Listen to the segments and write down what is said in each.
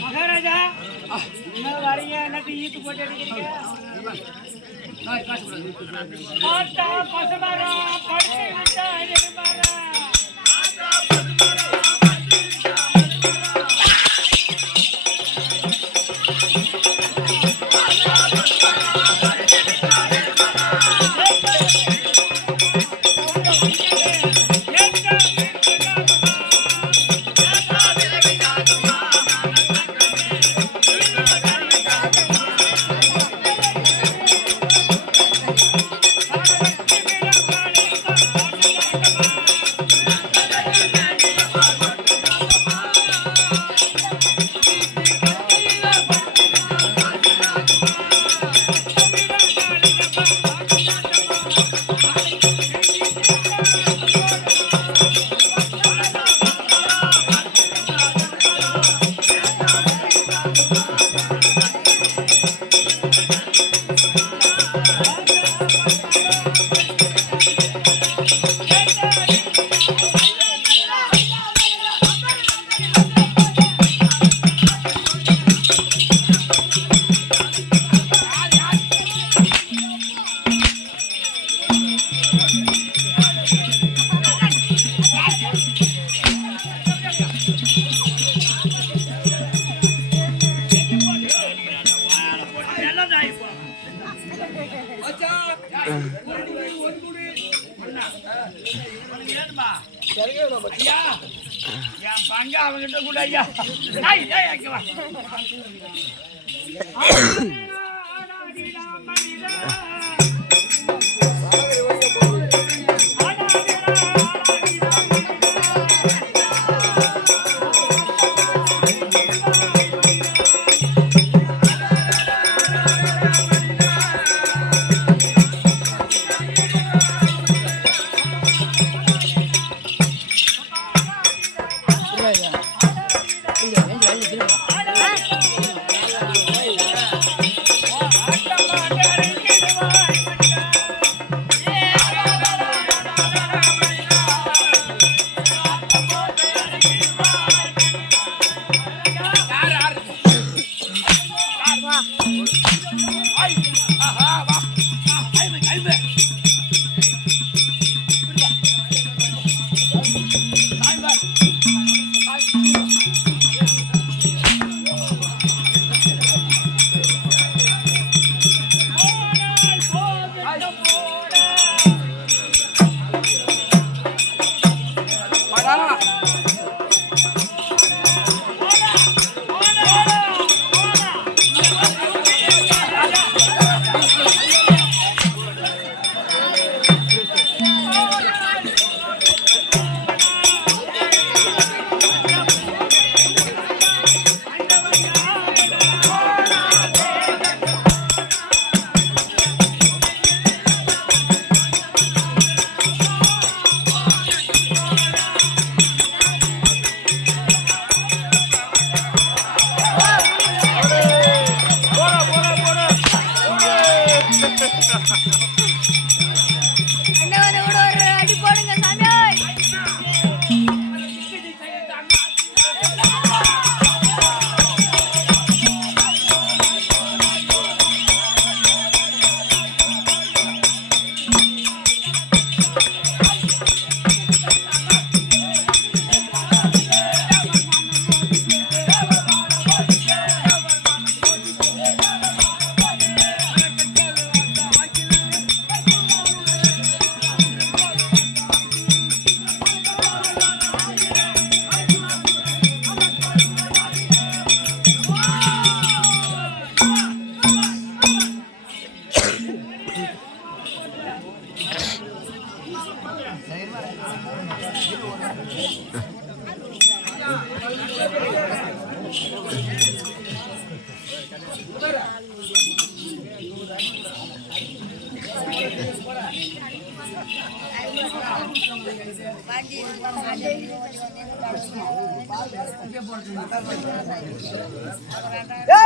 மகாராஜா என்ன வரீங்க எனக்கு ஈத்து போட்டு அடிக்கிறீங்க ஆட்டா பசுமரா படுத்து விட்டா எருமரா பங்க அவங்கிட்ட கூட ஐயா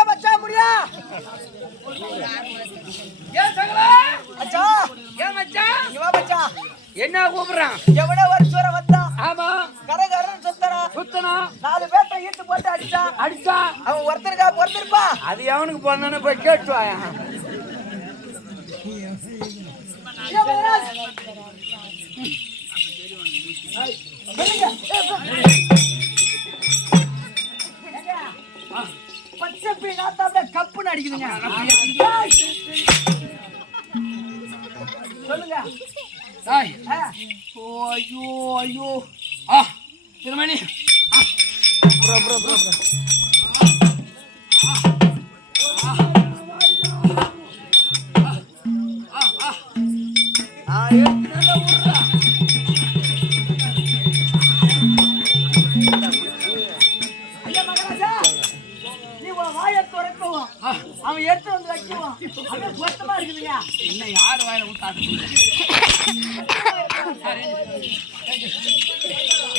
மச்சா முடியா என்ன கூப்பிடுறான்? எவனோ வருஷம் வந்தா ஆமா கரகரன்னு சுத்தனா 4 பேர்த்த ஈட்டு போட்டு அடிச்சா அவன் ஒருத்தருப்பா அது எவனுக்கு போனானே போய் கேட்டு வாயா. பச்சை நாத்தாப்ட கப்புன்னு அடிக்குதுங்க. சொல்லுங்க. ஐயோ ஐயோ திருமணி அவன் எடுத்து வந்து வைக்குவான். அவன் சுத்தமா இருக்குதுங்க. இன்னும் யாரு வாயில விட்டாரு?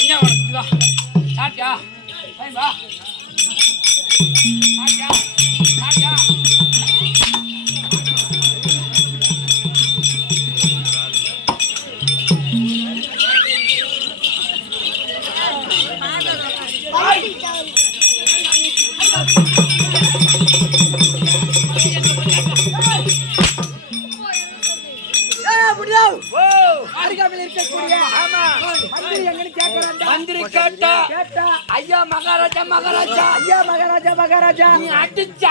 என்ன உனக்கு சாட்டியா வா சாட்டியா சாட்டியா மந்திரி கேட்டா ஐயா மகாராஜா மகாராஜா ஐயா மகாராஜா மகாராஜா நீ அடிச்ச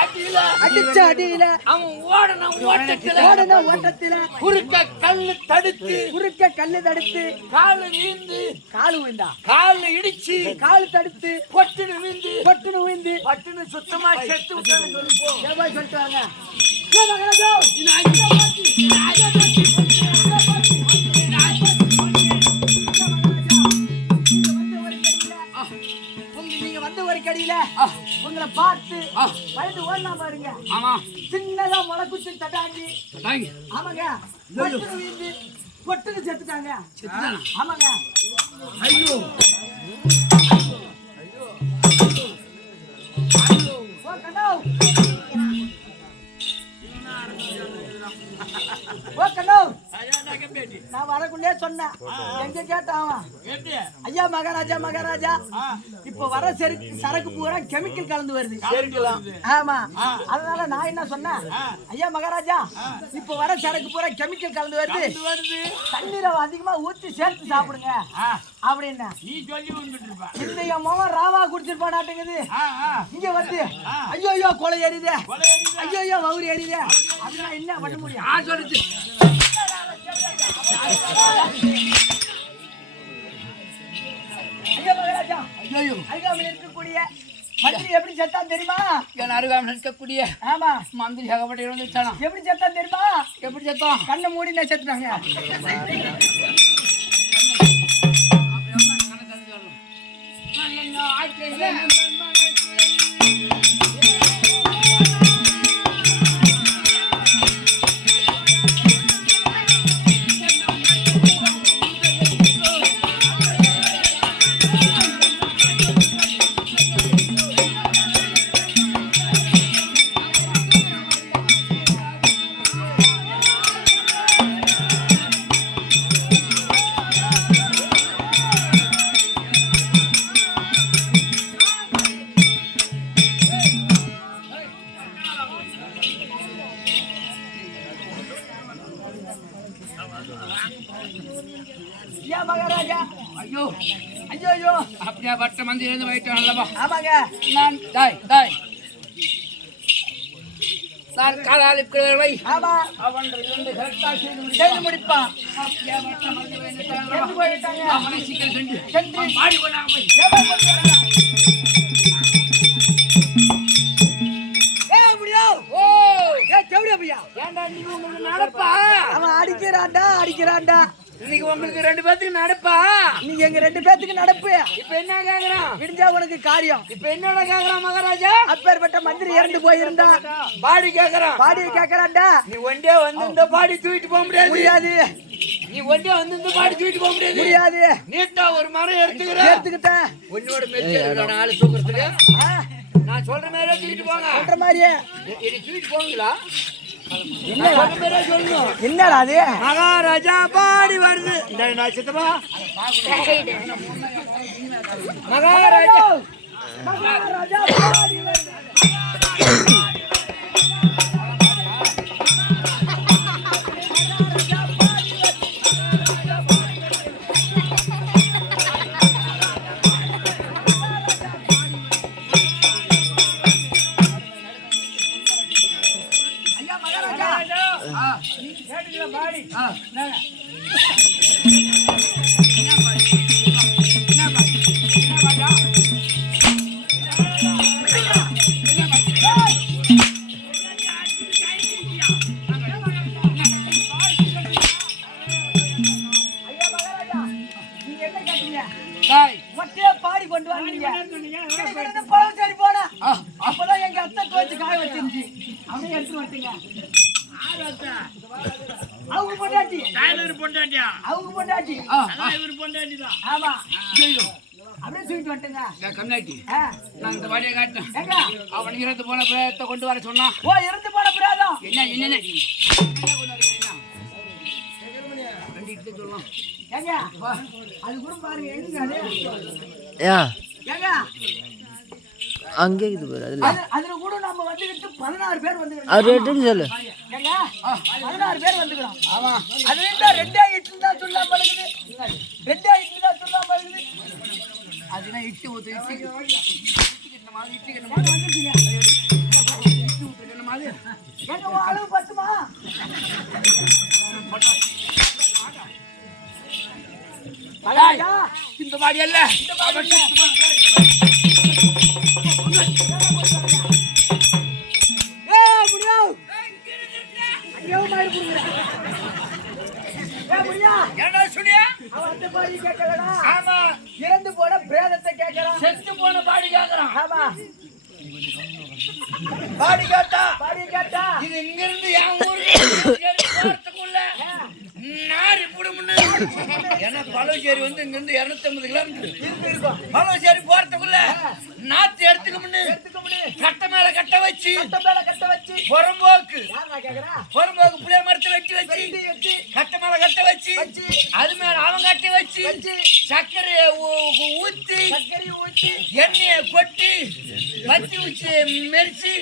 அடியில அவன் ஓடணும் ஓட்டத்துல குறுக்க கல்லு தடுத்து காலு வீழ்ந்தா காலு இடிச்சு காலு தடுத்து பொட்டுன்னு வீழ்ந்து பட்டுன்னு சுத்தமா செத்து விட்டான்னு சொல்லி போ சொல்லிட்டாங்க. நீங்க வந்து ஒரு கடியில உங்களை பார்த்து பயந்து ஓடலாம் பாருங்க. ஆமா சின்னதா முளைக்குச்சி தட்டாண்டி ஆமாங்க பொட்டுன்னு செத்துட்டாங்க. ஆமாங்க. ஐயோ நான் வரக்குள்ளே சொன்னேன். எங்க கேட்டான் ஐயா மகாராஜா மகாராஜா இப்ப வர சரக்கு பூரா கெமிக்கல் கலந்து வருது. ஆமா அதனால நான் என்ன சொன்னேன், ஐயா மகாராஜா இப்ப வர சரக்கு பூரா கெமிக்கல் கலந்து வருது, தண்ணீரை அதிகமா ஊத்தி சேர்த்து சாப்பிடுங்க அப்படின்னா நீ சொல்லி இந்த என் மகன் ராவா குடிச்சிருப்பானாட்டுங்குது. இங்க வந்து ஐயோ ஐயோ கொலை ஏறிதே, ஐயோ ஐயோ வவுரி ஏறிதே, அதெல்லாம் என்ன பண்ண முடியும்? சொல்லிச்சு ஐயா மகாராஜா அருகாமையில் இருக்கக்கூடிய மந்திரி எப்படி செத்தான் தெரியுமா? என் அருகாமையில் இருக்கக்கூடிய ஆமா மந்திரி ஏகப்பட்ட இருந்துச்சானா எப்படி செத்தான் தெரியுமா? எப்படி செத்தான்? கண்ணை மூடி நான் செத்துட்டாங்க. மகாராஜா ஐயோ ஐயோ ஐயோ அப்படியா பட்ட மந்திரி இருந்து போயிட்டான்லப்பா. ஆமாங்க நான் டாய் சார் காலாளிப்பு வை. ஆமா அவன் ரெண்டு கரெக்டா செய்து முடிப்பான். அப்படியா பட்ட மந்திரி வந்துட்டான்லப்பா. செத்து போயிட்டாங்க. அவனை சீக்கிரம் சென்று சென்று மாடி போனாங்க போய். ஓ ஏ தேவடியா பையா ஏண்டா நீ உங்களுக்கு நடப்பா? அவன் அடிக்கிறான்டா நீ இன்னைக்கு உங்களுக்கு 2 பேத்துக்கு நடப்பா. நீங்க எங்க 2 பேத்துக்கு நடப்பு. இப்ப என்ன கேக்குறான்? விடிஞ்சா உனக்கு காரியம். இப்ப என்னடா கேக்குறான் மகாராஜா? அப்பேற்பட்ட மந்திரி இறந்து போயிருந்தா பாடி கேக்குறான். பாடி கேக்குறான்டா. நீ ஒண்டே வந்து இந்த பாடி தூக்கிட்டு போக முடியாது. நீ ஒண்டே வந்து இந்த பாடி தூக்கிட்டு போக முடியாது. நீட்டா ஒரு மரம் எடுத்துக்கிட்டேன். உன்னோட மெச்சேன் ஆளு தூக்குறதுக்கு. நான் சொல்ற மாதிரி தூக்கிட்டு போங்க. சொல்ற மாதிரியே இனி தூக்கிட்டு போங்களா? என்னடா அது? மகாராஜா பாடி வருது. சித்தப்பா மகாராஜா மகாராஜா பாடி வருது. பாடி கொண்டு வந்தீங்க. சரி போனா அப்பதான் எங்க அத்தை துவச்சு காய வச்சிருந்துச்சு. அப்படியே எடுத்து வந்துட்டீங்க. அவங்க பொண்டாட்டி அவங்க பொண்டாட்டி ஆமா அப்படியே தூக்கிட்டு வந்துட்டுங்க. கம்னாட்டி நான் இந்த வாடியை காட்டினேன். அவன் இறந்து போன பிரேதத்தை கொண்டு வர சொன்னான். ஓ இறந்து போன பிரேதம் என்ன சொல்லலாம். ஏங்க அது கூட பாருங்க. ஏங்க அங்கே இது பாரு. அதுல கூட நம்ம வந்துக்கிட்டு 16 பேர் வந்துக்கிறோம். அது ரேட்டுக்கு சொல்லு. ஏங்க 16 பேர் வந்துக்கிறோம். ஆமா அதுல இருந்தா 2 இட்லி தான் சொல்லலாம் பழகுது. 2 இட்லி தான் சொல்லலாம் பழகுது. அதுனா இட்லி ஊத்து இட்லி என்ன மாதிரி வந்துட்டீங்க. என்ன மாதிரி ஏங்க உன் அளவு பத்துமா? இந்த மாதிரி அல்ல இறந்து போன பிரேதத்தை கேட்கிறான். செத்து போன பாடி கேட்கிறான். ஆமா பாடி கேட்டா இது இங்க இருந்து என் ஊருக்கு போறதுக்குள்ள நாரி புடுமுன்னு. ஏன்னா பழவச்சேரி வந்து இங்க இருந்து 250 கிலோமீட்டர். பழவச்சேரி போறதுக்குள்ள நாத்து எடுத்துக்கமுன்னு கட்ட மேல கட்ட வச்சு புறம்போக்கு புளிய மரத்தை வச்சு கட்ட மேல கட்ட வச்சு அது மேல அவன் கட்டி வச்சு சர்க்கரையை ஊத்தி எண்ணெயை கொட்டி வச்சு வச்சு மெரிச்சு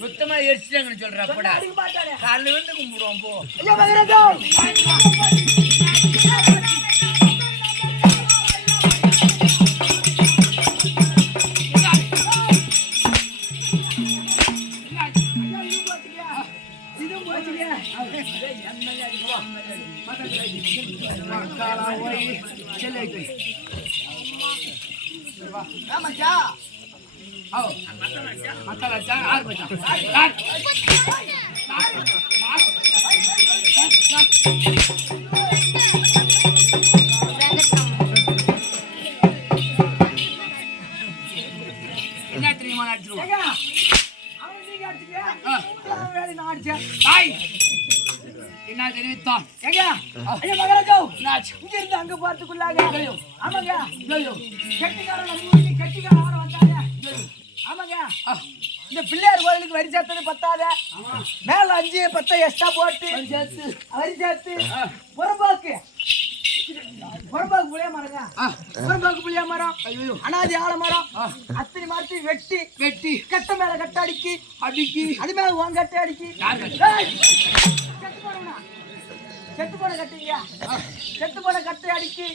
சுத்தமா எரிச்சுட்டாங்கன்னு சொல்றப்படா. காலைல வந்து கும்பிடுவோம் போ. என்ன தெரியுமா என்ன தெரிவித்தான் இங்க இருந்து அங்க போறதுக்குள்ளாக ஆமாங்க கெட்டிக்காரன் வந்தாங்க. ஆமாங்க இந்த பிள்ளையார் கோயிலுக்கு வரி சேர்த்தது பத்தாத மேல 5 10 எக்ஸ்ட்ரா போட்டு வரி சேர்த்து புறம்போக்கு புளிய மரங்க புறம்போக்கு புளிய மரம் அனாதி ஆல மரம் அத்தனை மரத்தையும் வெட்டி கட்ட மேல கட்ட அடுக்கி அது மேல உன் கட்டை அடுக்கி செத்து போன கட்டிங்க செத்து போன கட்டை அடுக்கி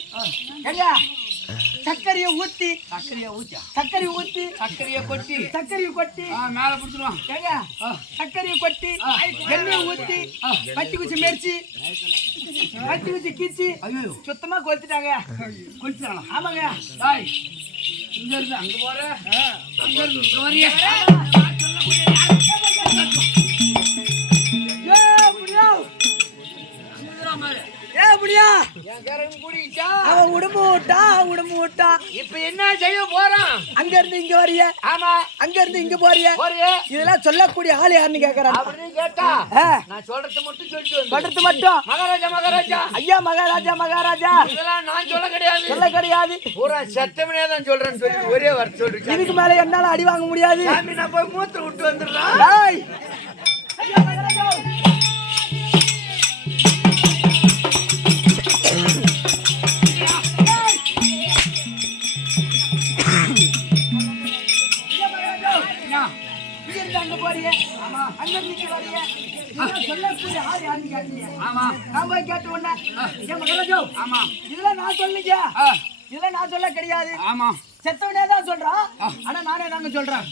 எங்க சர்க்கரையை ஊத்தி சர்க்கரையை கொட்டி மேல புடிச்சிருவான். ஏங்க சர்க்கரையை கொட்டி எண்ணெயை ஊத்தி பத்தி குச்சி மெரிச்சு பத்தி குச்சி கீச்சு சுத்தமா கொளுத்துட்டாங்க. குளிச்சாங்களா? ஆமாங்க இங்க இருந்து அங்க போற அங்க இருந்து இங்க வரியா? முடியா அவன் உடம்பு விட்டா இப்ப என்ன செய்ய போறான்? அங்க இருந்து இங்க வரிய, ஆமா, அங்க இருந்து இங்க போறிய, இதெல்லாம் சொல்லக்கூடிய ஆள் யாருன்னு கேக்குறான். அப்படின்னு கேட்டா நான் சொல்றது மட்டும் சொல்லிட்டு சொல்றது மட்டும் மகாராஜா ஐயா மகாராஜா இதெல்லாம் நான் சொல்ல கிடையாது, சொல்ல கிடையாது. பூரா சத்தமனே தான் சொல்றேன்னு சொல்லி ஒரே வார்த்தை சொல்றேன். இதுக்கு மேல என்னால அடி வாங்க முடியாது. சாமி நான் போய் மூத்திர விட்டு வந்துடுறேன். ஏய் ஐயா மகாராஜா அங்க போறிய, அங்க நிக்க வரிய, சொல்லக்கூடிய ஆள் யாருன்னு கேட்டீங்க. நான் போய் கேட்ட உடனே ஐயா மகாராஜா இதெல்லாம் நான் சொல்லுங்க, இதெல்லாம் நான் சொல்ல கிடையாது. செத்தவனே தான் சொல்றான், ஆனா நானே தாங்க சொல்றேன்.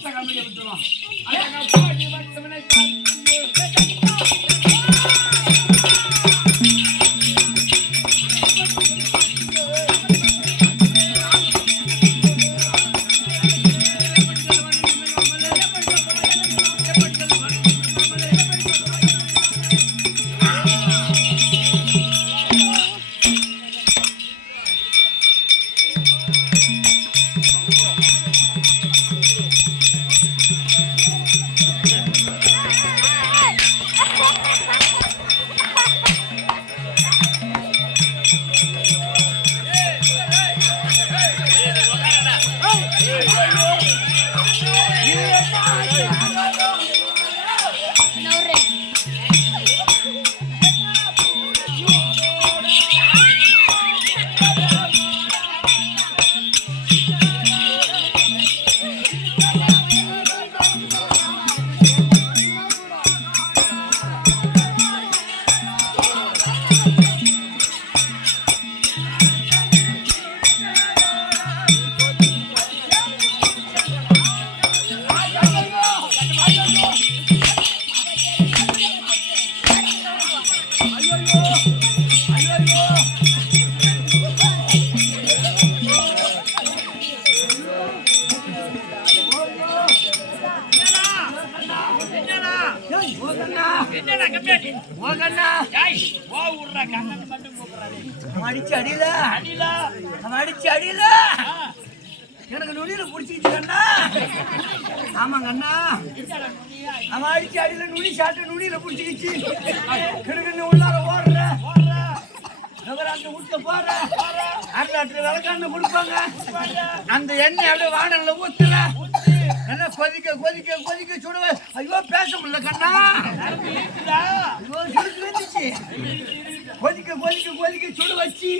அடிச்சு அடியில எனக்கு நுனியில புடிச்சுக்கிச்சு. ஆமாங்க அண்ணா, அவன் அடிச்சு அடியில நுனி சாட்டு நுனியில புடிச்சுக்கிச்சு. கிடுக்குன்னு உள்ளார ஓடுற அந்த வீட்டுல போற அரை விளக்காண்டு கொடுப்பாங்க. அந்த எண்ணெய் அப்படியே வானல்ல ஊத்துல என்ன கொதிக்க கொதிக்க கொதிக்க சுடுவேன். ஐயோ பேச முடியல கண்ணா, ஐயோ இருந்துச்சு. கொதிக்க கொதிக்க கொதிக்க சுடு வச்சு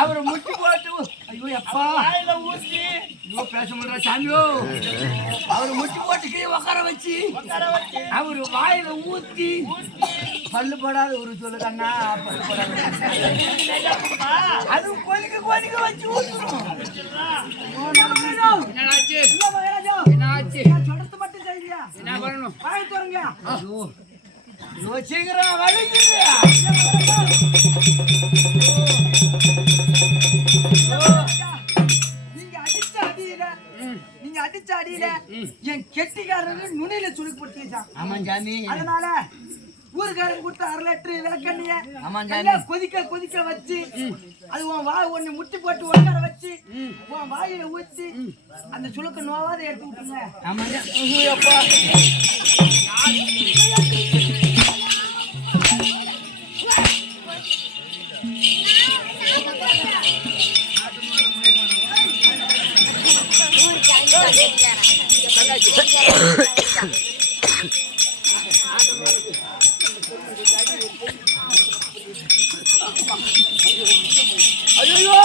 அவரை முட்டி போட்டு ஐயோ எப்பா ஊற்றி ஐயோ பேச முடியல சாமியோ. அவரை முட்டி போட்டு கீழே உட்கார வச்சு அவரு வாயில ஊத்தி பல்லு போடாத ஒரு சொல்லு கண்ணா, பல்லு போடாத அது கொதிக்க கொதிக்க வச்சு ஊற்றணும். என்னாச்சு என்னாச்சு சொல்றது மட்டும் செய்யா, என்ன பண்ணணும்? வாய் தரங்க. ஐயோ சீக்கிரம் வலிக்குது. நீங்க அடிச்ச அடியில என் கெட்டிக்காரரு நுனியில சுருக்கி போட்டுச்சான். ஆமா சாமி, அதனால ஊருக்காரன் கொடுத்த 1/2 லிட்டர் விளக்கண்ணிய கொதிக்க கொதிக்க வச்சு அது உன் வாய் ஒண்ணு முட்டி போட்டு உட்கார வச்சு உன் வாயில ஊற்றி அந்த சுளுக்க நோவாத எடுத்து விட்டுங்க. ஆமாங்க அப்பா. ஐயோ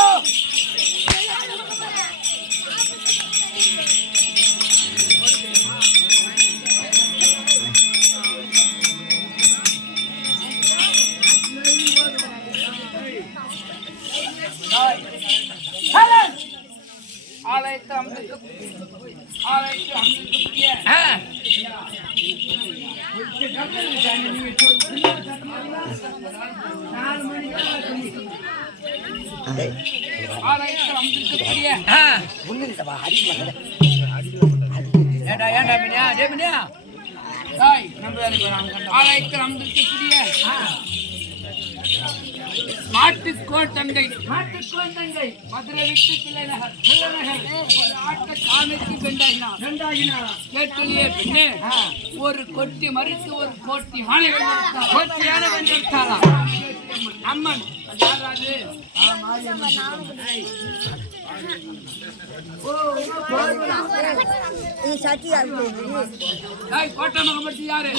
மாட்டுக்கோள் தங்கை மாட்டுக்கோள் தங்கை மதுரை விட்டு பிள்ளைநகர் ஒரு ஆட்ட காமிக்கு பெண்டாகினார் கேட்டலியே பெண்ணே ஒரு கொட்டி மறித்து ஒரு கோட்டி யானை கோட்டியான வென்றெடுத்தாரா அம்மன் யாராது கோட்டை மகமட்டி யாரு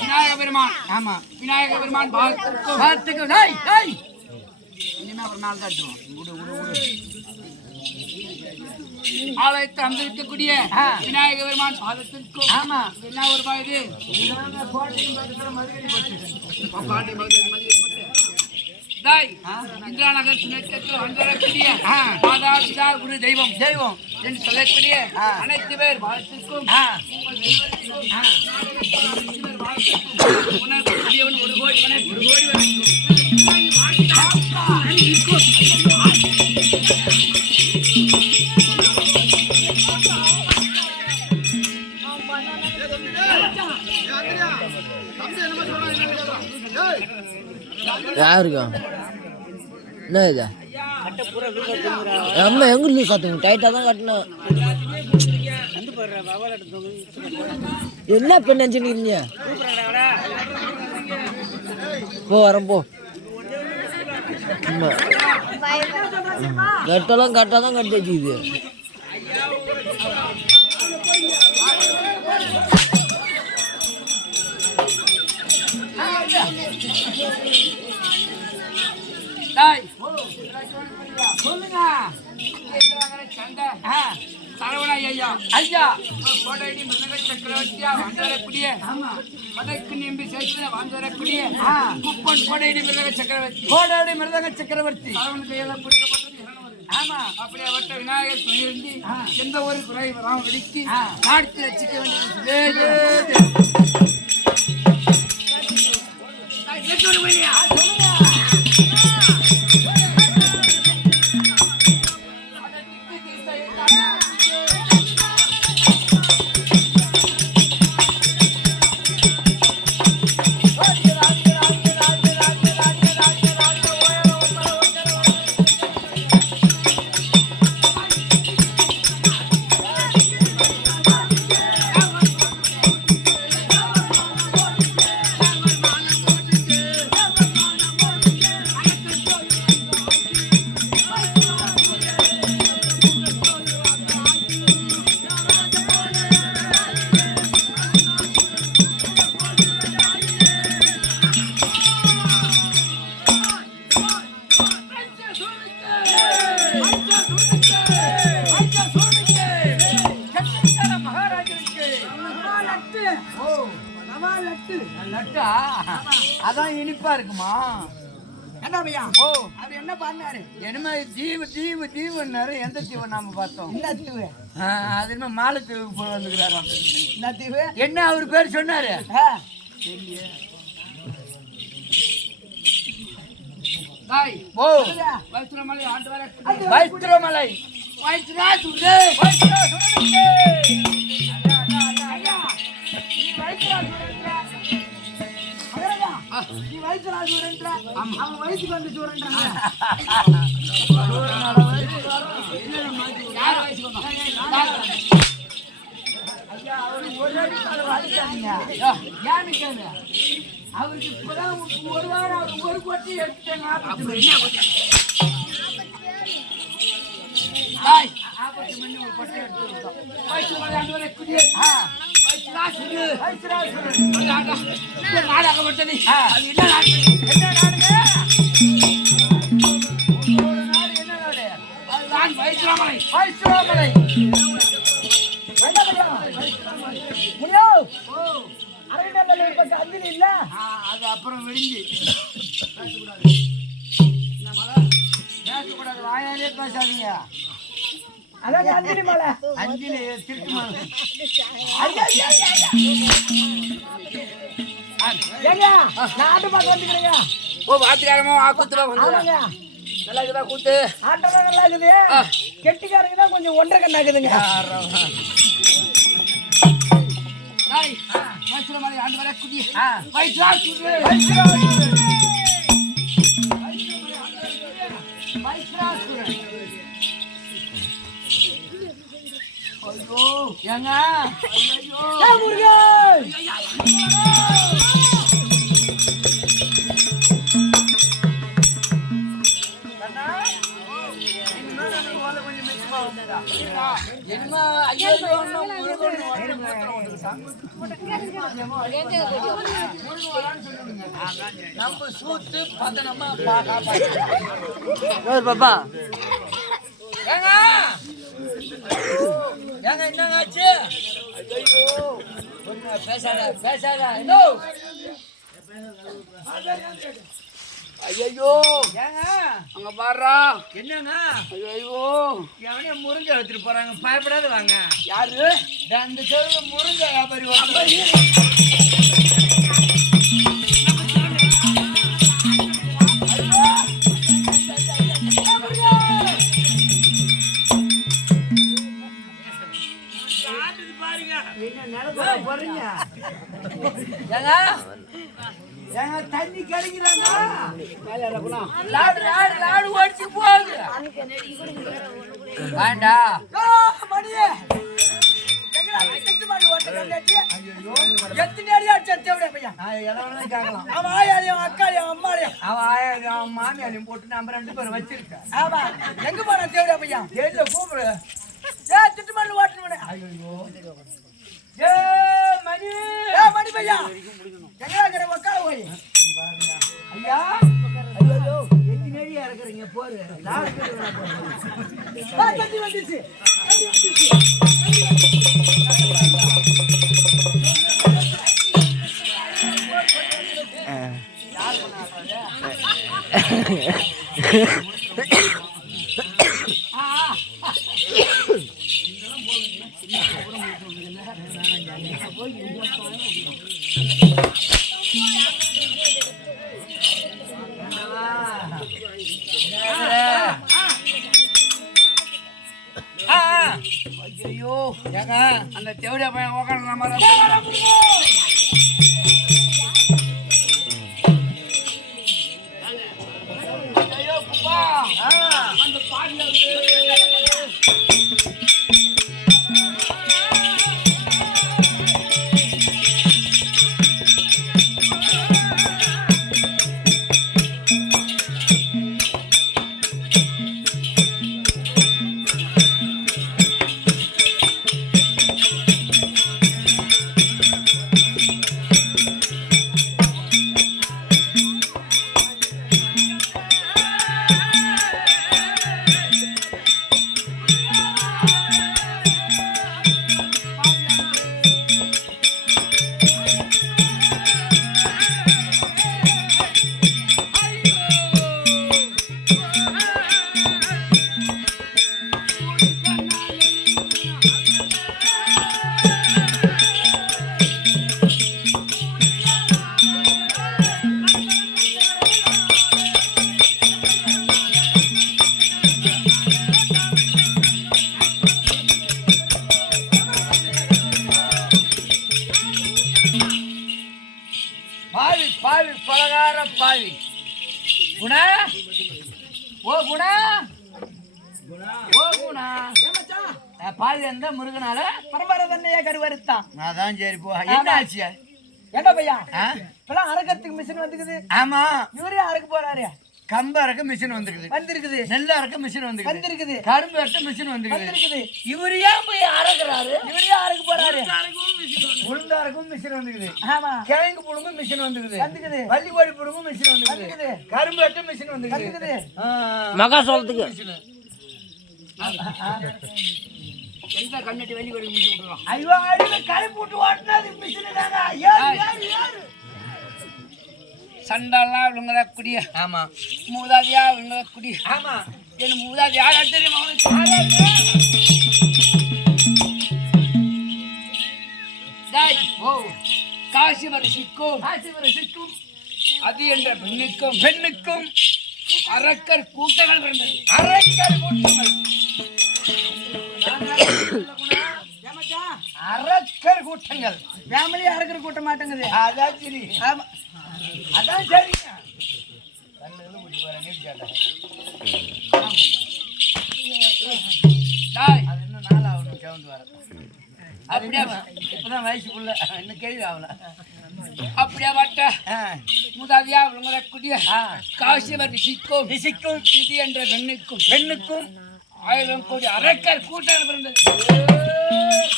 விநாயக பெருமான் ஆமா விநாயக பெருமான் பார்த்துக்கு இனிமே ஒரு நாள் தான் ஆலயத்தை அமர்ந்திருக்கக்கூடிய விநாயக பெருமான் பாதத்திற்கும் ஆமா என்ன ஒரு இது இந்திரா நகர் வந்திருக்கக்கூடிய மாதா பிதா குரு தெய்வம் தெய்வம் என்று சொல்லக்கூடிய அனைத்து பேர் வாழ்த்துக்கும் ஒரு கோடி யாருக்கா என்ன இது அம்மா எங்க கட்டுங்க டைட்டாக தான் கட்டினேன் என்ன பெண் நினச்சிருக்கீங்க போ வரேன் போ கட்டெல்லாம் கரெக்டாக தான் கட்டி வச்சுக்குது சொல்லுங்க சரவண ஐயா ஐயா கோடைடி மிருக சக்கரவர்த்தியா வந்தரக்கூடிய மதக்கு நம்பி சேர்த்து வந்தரக்கூடிய குப்பன் கோடைடி மிருக சக்கரவர்த்தி கோடைடி மிருக சக்கரவர்த்தி சரவண கையில பிடிக்கப்பட்டது ஆமா அப்படியாப்பட்ட விநாயகர் சொல்லியிருந்து எந்த ஒரு குறை வராமல் வெடித்து நாடுத்து ரசிக்க வேண்டியது அதான் இனிப்பா இருக்குமா என்னையா ஓ அவர் என்ன பண்ணாரு என்னமே தீவு தீவு தீவுன்னாரு எந்த தீவை நாம பார்த்தோம் என்ன தீவு அது என்ன மாலை தீவுக்கு போய் வந்துக்கிறாராம் என்ன தீவு என்ன அவர் பேர் சொன்னாரு ஓ வைத்திரமலை ஆண்டு வர வைத்திரமலை நீ வயசுல சூரன்ற அவன் வயசுக்கு வந்து சூரன்றாங்க ஐயா அவருக்கு ஒரு அடி கால வாடிட்டாங்க ஏன்னு கேளு அவருக்கு இப்பதான் ஒரு வாரம் அவர் ஒரு கோட்டி எடுத்துட்டாங்க ஒரு கொட்டை எடுத்து வயசு விளையாண்டு வரக்கூடிய நாடாகப்பட்டது என்ன நாடு என்ன நாடு அதுதான் வைத்திராமலை வைத்திராமலை அஞ்சலி இல்ல அது அப்புறம் விடிஞ்சு பேசக்கூடாது வாயாலே பேசாதீங்க அதான் அஞ்சலி மலை அஞ்சலி திருட்டு மலை நாட்டு பக்கம் வந்துக்கிறீங்க ஓ வாத்தியாரமா கூத்துல வந்துங்க நல்லா இருக்குதா கூத்து ஆட்டோலாம் நல்லா இருக்குது கெட்டிக்காரங்க தான் கொஞ்சம் ஒன்றரை கண்ணாக்குதுங்க மலை ஆண்டு வரக்கூடிய வைஸ்ராசுரன். ஐயோ ஏங்க நம்ம சூத்து பதனமா பாப்பா ஏங்க ஏங்க என்னங்க ஆச்சு? பேசாத ஹலோ ஐயோ ஏங்க அங்க பாடுறா என்னங்க ஐயோ எவனே முருங்கை எடுத்துட்டு போறாங்க பயப்படாத வாங்க யாரு அந்த தெருவுல முருங்கை வியாபாரி தண்ணி கிடைக்கிறாங்க லாடு ஓடிச்சு போகுது வேண்டா மணியே அவன் ஆயாலையும் அக்காலையும் அம்மாலையும் அவன் மாமியாலையும் போட்டு நம்ம 2 பேரும் வச்சிருக்கேன். ஆமா எங்க போன தேவையா பையன் கேட்ல கூப்பிடு. திட்டுமல்லு ஓட்டணும். ஐயோ மணி மணி பையா எங்க உட்கார போய் ஐயா ஐயோ எத்தி நேரியா இருக்கிறீங்க போரு தண்ணி வந்துச்சு ஐயோ ஏங்க அந்த தேவடியா பையன் உக்கார மாதிரி ஐயோ குப்பா அந்த பாடியில பாவி பலகார பாவி குணா ஓ குணா ஓ குணா பாவி அந்த முருகனால பரம்பரை தண்ணையா கருவறுத்தான். அதான் சரி போ என்ன ஆச்சு என்ன பையா இப்பெல்லாம் அரைக்கிறதுக்கு மிஷின் வந்துக்குது. ஆமா இவரே அரைக்க போறாரு. கம்பு அரைக்க மிஷின் வந்திருக்குது நெல் அரைக்க மிஷின் வந்திருக்குது கரும்பு அரைக்க மிஷின் வந்திருக்குது இவரு ஏன் போய் அரைக்கிறாரு இவரே அரைக்க போறாரு. உளுந்து அரைக்கும் மிஷின் வந்திருக்குது ஆமா கிழங்கு புடுங்கும் மிஷின் வந்திருக்குது வள்ளிக்கோடி புடுங்கும் மிஷின் வந்திருக்குது கரும்பு அரைக்க மிஷின் வந்திருக்குது மகா சொல்றதுக்கு எந்த கண்ணட்டி வள்ளிக்கோடி மிஷின் விட்டுறோம். ஐயோ அடியில கை போட்டு ஓட்டினது மிஷின் தாங்க. சண்டாலாம் விழுங்கக்கூடிய ஆமா மூதாதியா விழுங்கக்கூடிய ஆமா என்ன மூதாதி யாரா தெரியுமா காசி வருஷிக்கும் அது என்ற பெண்ணுக்கும் அரக்கர் கூட்டங்கள் பிறந்தது. அரக்கர் கூட்டங்கள் அரக்கர் கூட்டங்கள் ஃபேமிலியா இருக்கிற கூட்ட மாட்டேங்குது. அதான் சரி. ஆமா, அதான் சரிங்க. கண்ணுகளும் ஊட்டி வரேன்னு கேட்டேன். டாய், அது இன்னும் நாள் ஆகணும் கேட்டு வர. அப்படியே இப்பதான் வயசுக்குள்ள இன்னும் கேள்வி ஆகல. அப்படியே வட்ட முதலியா உங்களுடைய காசிவர் ரிஷிக்கும் இது என்ற பெண்ணுக்கும் 1000 கோடி அரக்கர் கூட்டம் பிறந்தது.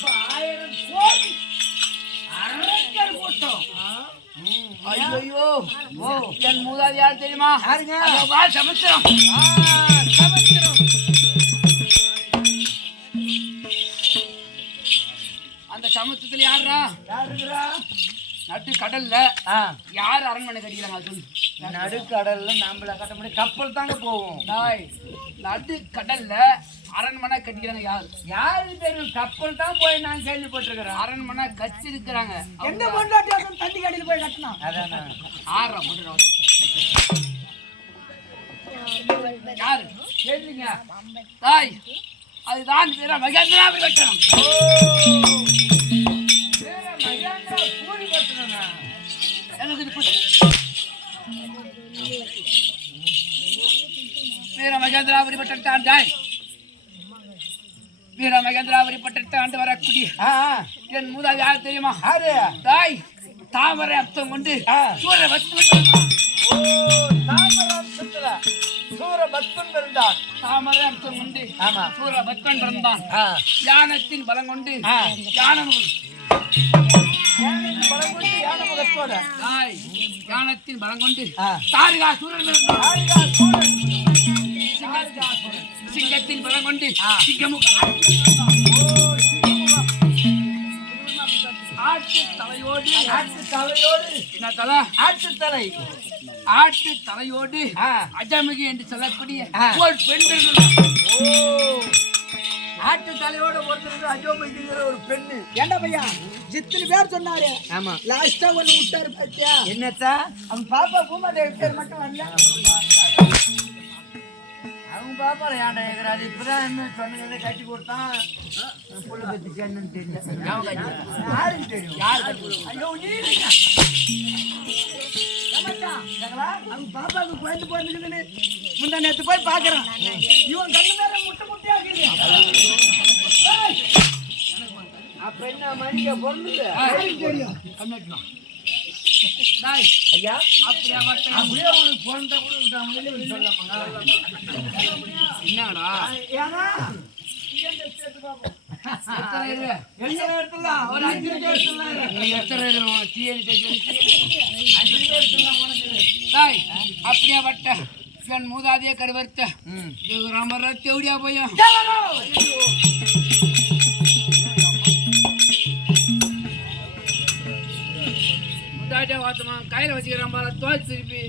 1000 கோடி அரக்கர் கூட்டம். ஐயோ, என் மூதாதி யார் தெரியுமா? சமுத்திரம். அந்த சமுத்திரத்துல யாருடா? நடு கடல்ல யாரு அரண்மனை கட்டிக்கிறாங்க? சொல்லு. நடுக்கடல்ல நம்மள கட்ட முடியும், கப்பல் தாங்க போவோம். நடு கடல்ல அரண்மனை கட்டிக்கிறாங்க யாரு? யாருக்கு தெரியும்? கப்பல் தான் போய் நான் கேள்விப்பட்டிருக்கிறேன். அரண்மனை கட்சி இருக்கிறாங்க. எந்த பொண்டாட்டி தண்ணி கடையில் போய் கட்டணும்? அதான் யாரு கேளுங்க தாய். அதுதான் வீர மகேந்திராவை கட்டணும். வீர மகேந்திராபுரி பட்டத்தான் தாய். வீர மகேந்திராபுரி பட்டத்தை ஆண்டு வரக்கூடிய என் மூதாதி யார் தெரியுமா? தாய் தாமரை அப்தம் கொண்டு சூரபத்மன் இருந்தான். தாமரை அப்தம் கொண்டு சூரபத்மன் இருந்தான். யானத்தின் பலம் கொண்டு யானத்தின் பலம் கொண்டு தாரிகாசூரன் இருந்தான். சிங்கத்தின் பலம் கொண்டு சிங்கமுக ஆட்டு தலையோடு அஜமுகி என்று சொல்லக்கூடிய ஒரு பெண். ஆட்டு தலையோட ஒருத்தர் அஜோமிங்கிற ஒரு பெண்ணு. என்ன பையா ஜித்திரி பேர் சொன்னாரு. ஆமா, லாஸ்டா ஒண்ணு விட்டாரு பாத்தியா? என்னத்தா? அவன் பாப்பா பூமாதேவி பேர் மட்டும் வரல. அவங்க பாப்பால ஏன்டா கேக்குறாரு? இப்பதான் என்ன சொன்னதை கட்டி கொடுத்தான். புள்ள பத்தி என்னன்னு தெரியல. யாருக்கு தெரியும்? ஐயோ அவங்க பாப்பாவுக்கு குழந்தை போயிருக்குன்னு முந்தா நேற்று போய் பாக்குறான். இவன் கண்ணு மேல முட்டை முட்டையா அப்ப என்ன மணிக்க பொருள் தெரியும். ஐயா அப்படியே உனக்கு பிறந்த கூட என்னடா அப்படியே வட்ட என் மூதாதிய கருவறுத்த தேவடியா போய் கையில வச்சுக்கிறான் பால தோல் திருப்பி.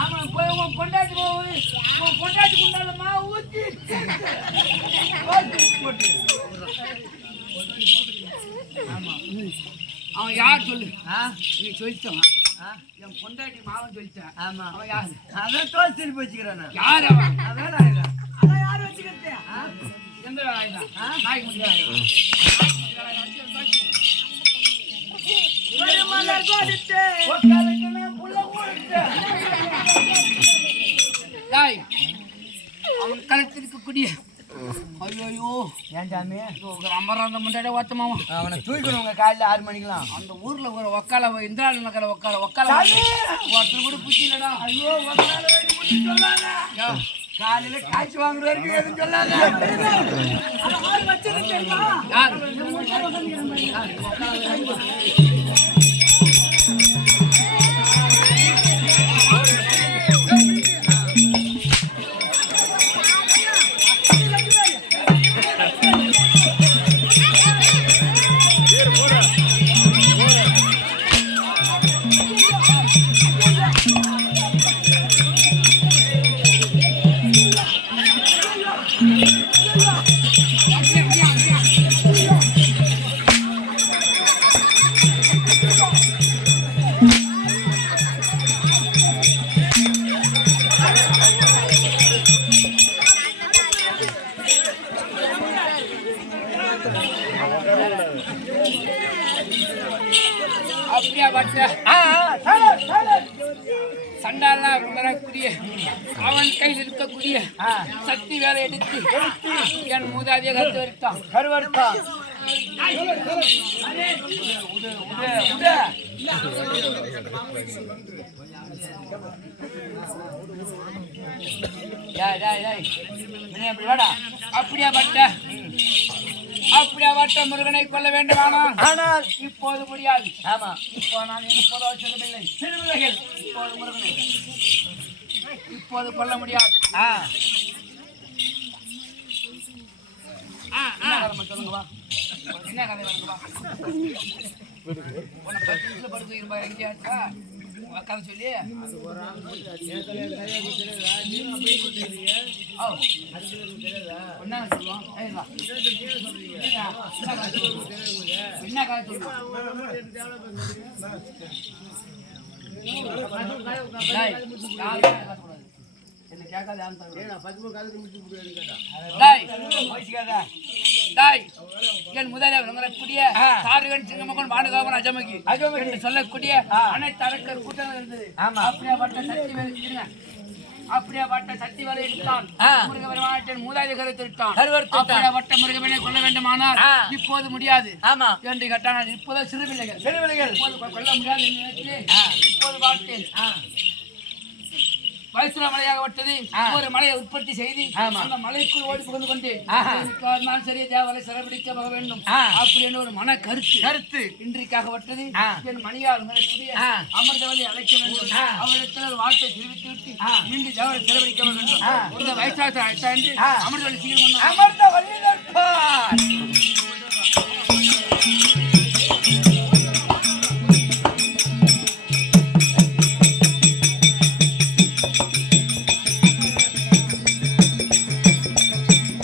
ஆமா, போய் கொண்டாட்டி கொண்டாட்டி கொண்டாடமா ஊத்தி போட்டு. அவன் யார் சொல்லு? நீ சொல்லிட்டான். என் பொண்டாட்டி மாவன் சொல்லிட்டேன். ஆமா, அவன் யாரு? அதான் தோல் திருப்பி வச்சுக்கிறான். யார் அவன்? அதான் யாரு வச்சுக்கிட்டே? எந்த வேலை? நாய்க்கு முடியாது. அவன் கலத்திருக்கக்கூடிய ஐயோ ஏன் சாமி அமராந்த முன்னாடி ஓத்தமாவா அவனை தூக்கணும் காலையில் 6 மணிக்கெல்லாம். அந்த ஊர்ல ஒரு ஒக்கால இந்திரா நகர ஒக்கால ஒருத்தர் கூட புத்தி இல்லடா. ஐயோ காலையில காய்ச்சி வாங்குறவருக்கு எதுவும் சொல்லாத. அப்படியா பட்ட சண்டாலாம் வரக்கூடிய அவன் கையில் இருக்கக்கூடிய சக்தி வேலை எடுத்து என் மூதாதிய கருவறுத்தான் அப்படியா பட்ட முருகனை கொல்ல வேண்டுமானால் ஆனால் இப்போது முடியாது. ஆமா, இப்போ நான் இப்போது சொல்லவில்லை. சிறுவிலைகள் இப்போது முருகனை இப்போது கொல்ல முடியாது. சொல்லுங்கப்பா, என்ன கதை வேணுங்கப்பா? உன்னை பத்து படுத்துக்கிறப்பா எங்கேயாச்சா கதை சொல்லி என்ன சொல்லுவோம்? என்ன கதை சொல்லுவோம்? என் முதலிய சாருகன் சிங்கமகன் பானுகாவன் அஜமகி என்று சொல்லக்கூடிய அனைத்து அரக்கர் கூட்டங்கள் இருந்தது. அப்படியாப்பட்ட சக்தி வரை எடுத்தான் முருகபெருமானின் மூதாதி கருத்திட்டான். அப்படியாப்பட்ட முருகபெருமானை கொல்ல வேண்டுமானால் இப்போது முடியாது என்று கேட்டான். இப்போது சிறுபிள்ளைகள் கொல்ல முடியாது இப்போது பார்த்தேன். வைஷ்ணவ மலையாகப்பட்டது ஒரு மலையை உற்பத்தி செய்து அந்த மலைக்குள் ஓடி புகுந்து கொண்டு சரி தேவலை சிறப்பிடிக்க போக வேண்டும் அப்படின்னு ஒரு மன கருத்து இன்றைக்காகப்பட்டது. என் மணியால் அமிர்தவல்லி அழைக்க வேண்டும். அவரிடத்தில் ஒரு வார்த்தை தெரிவித்து விட்டு மீண்டும் தேவலை சிறப்பிடிக்க வேண்டும். இந்த வைஷ்ணவத்தை அழைத்தா என்று அமிர்தவல்லி சீக்கிரம்